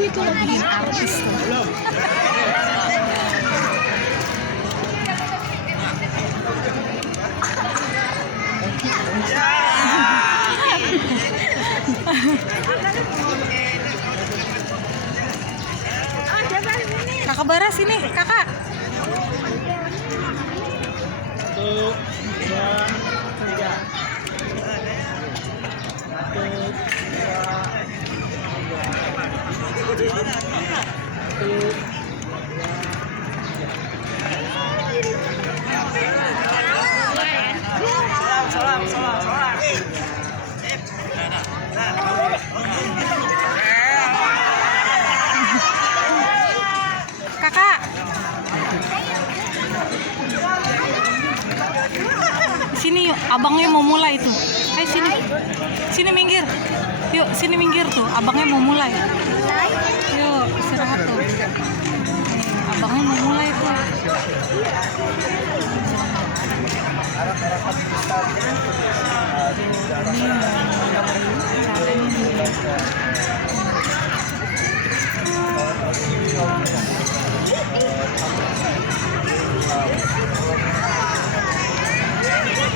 itu lagi artis tuh. Kakak Bara sini, kakak. Satu, dua, tiga. Satu, dua, satu. Salam. Kakak. Sini yuk, abangnya mau mulai tuh. Hai sini. Sini minggir. Yuk, sini minggir tuh. Abangnya mau mulai. Yuk, istirahat tuh. Abangnya mau mulai tuh.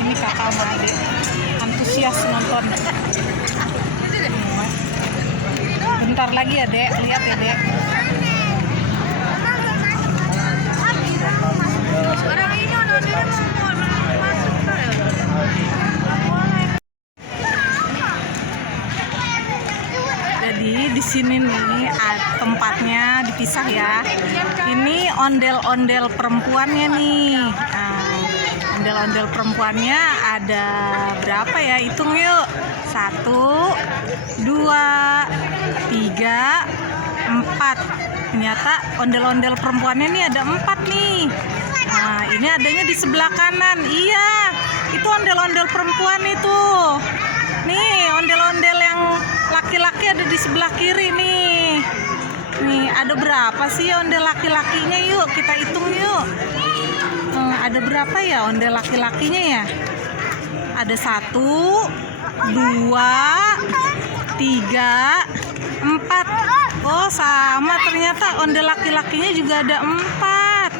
Ini kakak sama adik antusias nonton. Bentar lagi ya dek, lihat ya dek. Jadi di sini nih tempatnya dipisah ya. Ini ondel-ondel perempuannya nih. Ondel-ondel perempuannya ada berapa ya? Hitung yuk. 1, 2, 3, 4. Ternyata ondel-ondel perempuannya nih ada 4 nih. Nah, ini adanya di sebelah kanan. Iya, itu ondel-ondel perempuan itu. Nih, ondel-ondel yang laki-laki ada di sebelah kiri nih. Nih, ada berapa sih ondel laki-lakinya? Yuk, kita hitung yuk. Ada berapa ya ondel laki-lakinya ya? Ada 1, 2, 3, 4. Oh, sama ternyata ondel laki-lakinya juga ada 4.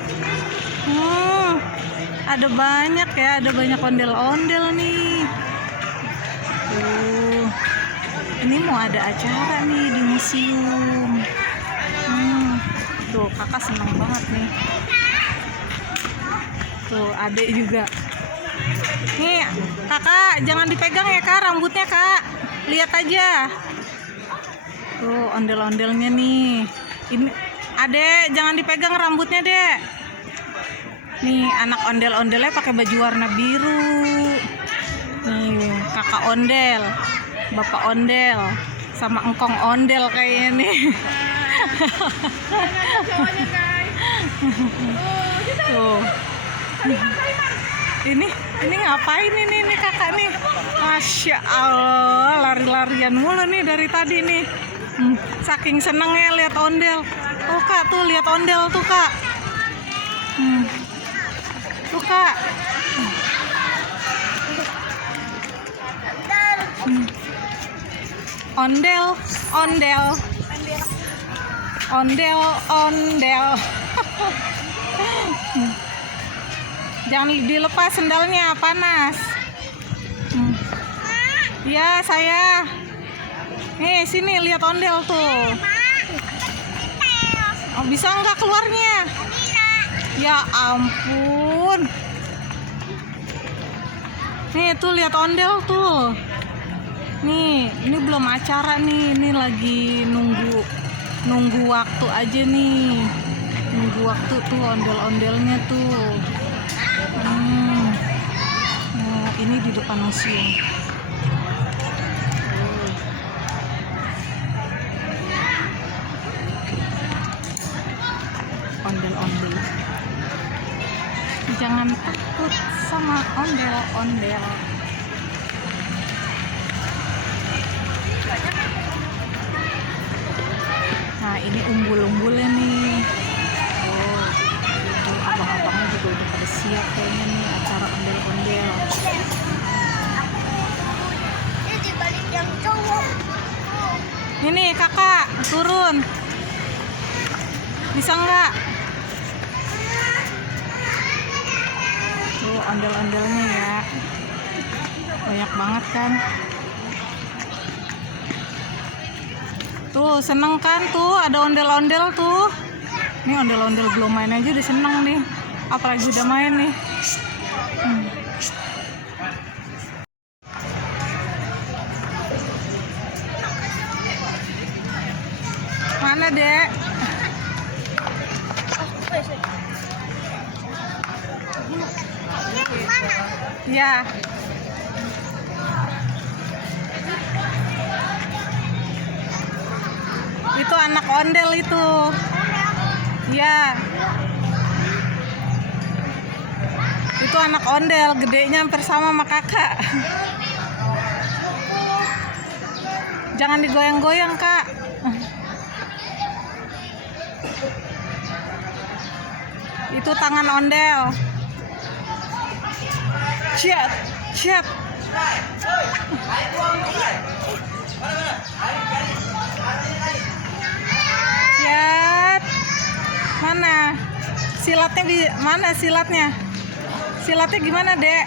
Ada banyak ya, ada banyak ondel-ondel nih. Ini mau ada acara nih di museum. Tuh, kakak senang banget nih. Tuh, adek juga. Nih, kakak jangan dipegang ya kak, rambutnya kak. Lihat aja. Tuh, ondel-ondelnya nih. Ini, adek jangan dipegang rambutnya dek. Nih, anak ondel-ondelnya pakai baju warna biru. Nih, kakak ondel, bapak ondel, sama engkong ondel kayaknya nih. Tuh. Ini ngapain ini kakak nih? Masya Allah, lari-larian mulu nih dari tadi nih. Saking senengnya lihat ondel. Oh kak, tuh lihat ondel tuh kak. Tuh kak. Ondel. Jangan dilepas sendalnya, panas. Ya saya. Nih sini lihat ondel tuh. Oh, bisa nggak keluarnya? Ya ampun. Nih tuh lihat ondel tuh. Nih, ini belum acara nih. Ini lagi nunggu waktu aja nih. Nunggu waktu tuh ondel-ondelnya tuh. Nah, ini di depan museum. Ondel-ondel. Jangan takut sama ondel-ondel. Nah, ini umbul-umbulnya nih. Oh, abang-abangnya juga udah pada siap kayaknya nih acara ondel-ondel. Ini dibalik yang cowok. Ini kakak turun. Bisa nggak? Tuh ondel-ondelnya ya. Banyak banget kan. Tuh seneng kan tuh ada ondel-ondel tuh. Ini ondel-ondel belum main aja udah seneng nih. Apalagi udah main nih. Mana dek? Ya. Itu anak ondel itu. Ya. Itu anak ondel, gedenya hampir sama kakak. Jangan digoyang-goyang, Kak. Itu tangan ondel. Ciat, ciat. Ciat. Mana? Silatnya mana silatnya? Silatnya gimana, Dek?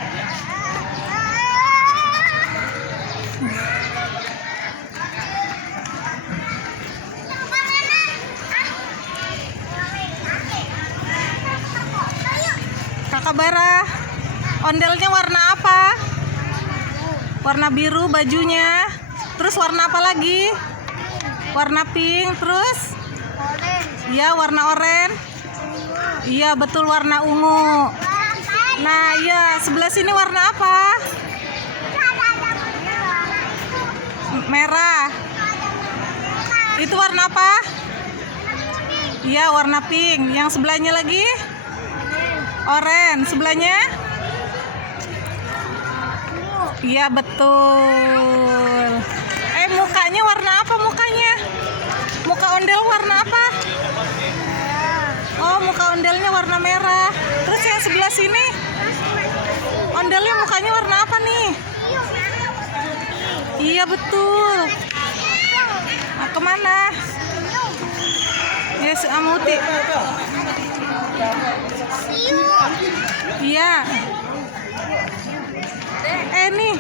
Kakak Bara, ondelnya warna apa? Warna biru bajunya. Terus warna apa lagi? Warna pink. Terus? Iya, warna oranye. Iya, betul, warna ungu. Nah, iya, sebelah sini warna apa? Merah. Itu warna apa? Iya, warna pink. Yang sebelahnya lagi? Oranye. Sebelahnya? Iya, betul. Mukanya warna apa mukanya? Muka ondel warna apa? Oh, muka ondelnya warna merah. Terus yang sebelah sini? Ondelnya mukanya warna apa nih? Iya, betul. Nah, kemana? Yes, Amuti. Iya. Nih,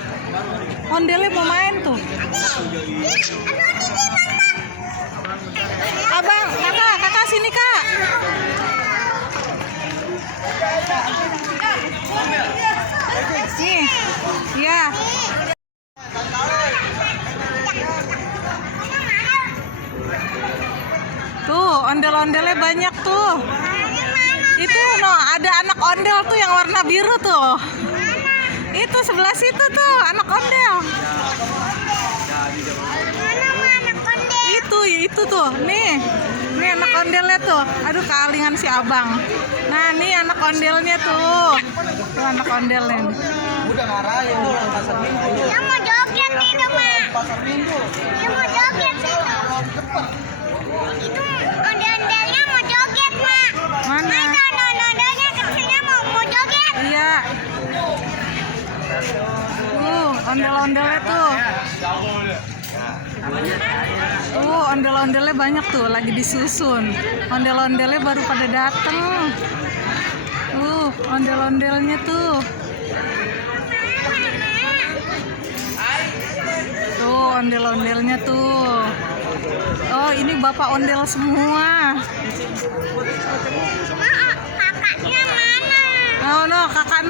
ondelnya mau main tuh. Abang, kakak sini, Kak. Nih, iya. Tuh, ondel-ondelnya banyak tuh. Itu ada anak ondel tuh yang warna biru tuh. Itu sebelah situ tuh anak ondel. Itu tuh. Nih anak ondelnya tuh. Aduh, kealingan si abang. Nah, nih anak ondelnya tuh. Tuh anak ondelnya. Udah marahin dulu pasar minggu. Yang mau joget itu, Mak. Pasar minggu. Yang mau joget itu. Itu ondel-ondelnya mau joget, Mak. Mana? Itu ondel-ondelnya kecilnya mau joget. Iya. Ondel-ondelnya tuh. Tuh, ondel-ondelnya banyak tuh, lagi disusun. Ondel-ondelnya baru pada dateng. Ondel-ondelnya tuh. Tuh, ondel-ondelnya tuh. Oh, ini bapak ondel semua. Kakaknya mana? No, kakak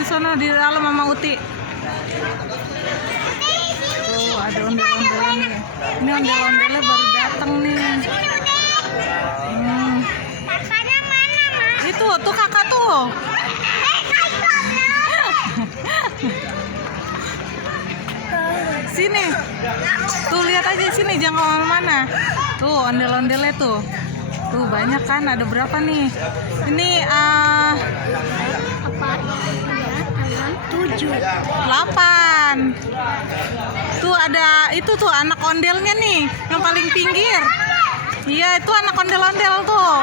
di sana di dalam Mama Uti. Tuh, ada ondel-ondelnya. Ini ondel-ondelnya baru datang nih. Kakaknya mana, Mak? Itu tuh kakak tuh. Sini. Tuh lihat aja sini, jangan kemana-mana. Tuh ondel-ondelnya tuh. Tuh banyak kan, ada berapa nih? Ini 7, 8. Tuh ada itu tuh anak ondelnya nih, yang paling pinggir. Iya, itu anak ondel-ondel tuh.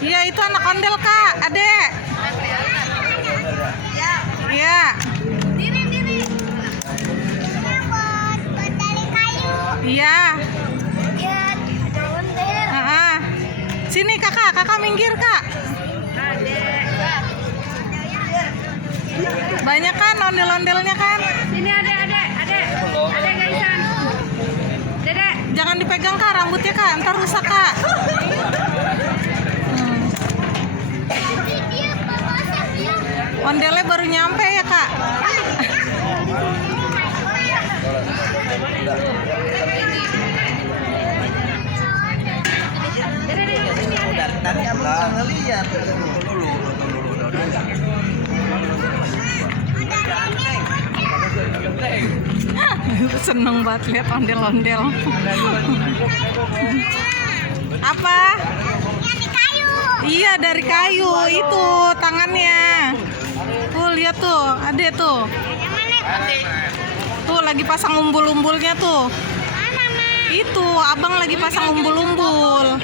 Iya, itu anak ondel, Kak, Adek. Iya. Iya. Nih kakak minggir kak. Banyak kan ondel-ondelnya kan? Sini adek Gaisan. Dedek. Jangan dipegang kak rambutnya kak, ntar rusak kak. Ondelnya baru nyampe ya kak. Tadi abang ngeliat. Seneng banget lihat ondel-ondel. Apa? Yang di kayu. Iya dari kayu itu tangannya. Tuh lihat tuh, ada tuh. Tuh lagi pasang umbul-umbulnya tuh. Mana, Ma? Itu abang lagi pasang umbul-umbul.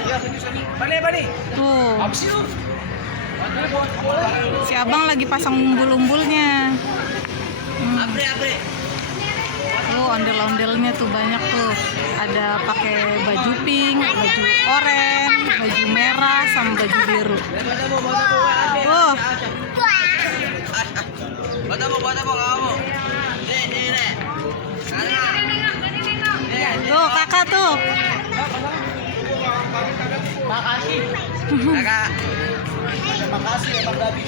Tuh. Si abang lagi pasang umbul-umbulnya. Tuh ondel-ondelnya tuh banyak tuh. Ada pakai baju pink, baju oranye, baju merah, sama baju biru. Tuh. Tuh kakak tuh. Makasih Bang Gabi.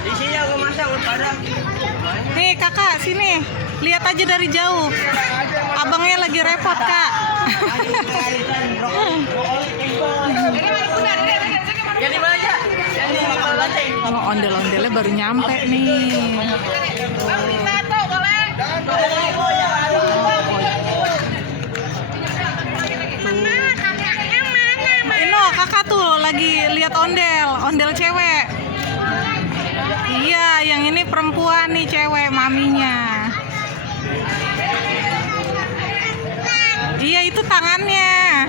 Di sini aku masak pada. Nih kakak sini. Lihat aja dari jauh. Abangnya lagi repot kak. Jadi mana aja? Jadi mana aja? Oh, ondel-ondelnya baru nyampe nih. Mama, kakaknya mana, Ma? Ino kakak tuh lagi lihat ondel cewek. Iya, yang ini perempuan nih cewek maminya. Iya itu tangannya.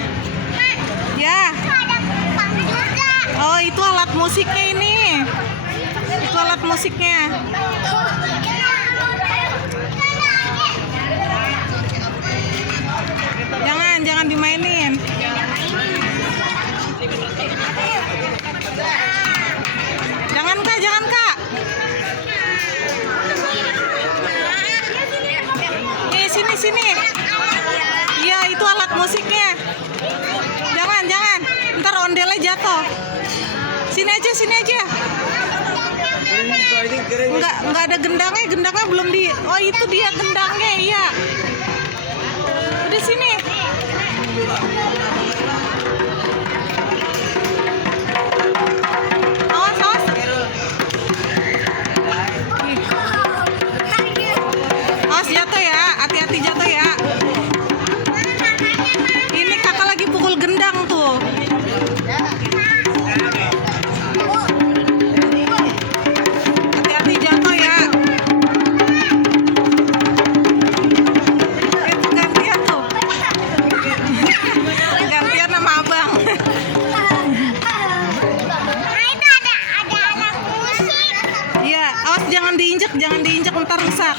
Ya. Ada kupang juga. Oh itu alat musiknya ini. Itu alat musiknya. Jangan dimainin. Jangan kak. Nih sini. Iya itu alat musiknya. Jangan. Ntar ondelnya jatuh. Sini aja. Enggak ada gendangnya belum di. Oh itu dia gendangnya, iya. Udah sini. Awas. Awas jatuh ya, hati-hati jatuh ya. Ini kakak lagi pukul gendang tuh. Hati-hati jatuh ya. Gantian tuh. Gantian sama abang. Nah, itu ada alat musik. Iya, awas jangan diinjek ntar rusak.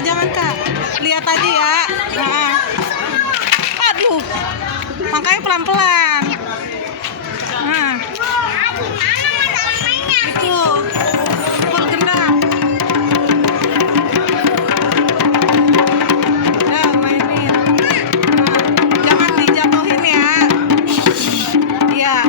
Jangan kak. Lihat aja ya. Nah. Aduh. Makanya pelan-pelan. Nah. Gimana masalah mainnya? Itu. Pukul gendang. Udah mainin. Nah. Jangan dijatuhin ya. Iya.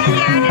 Ini adek.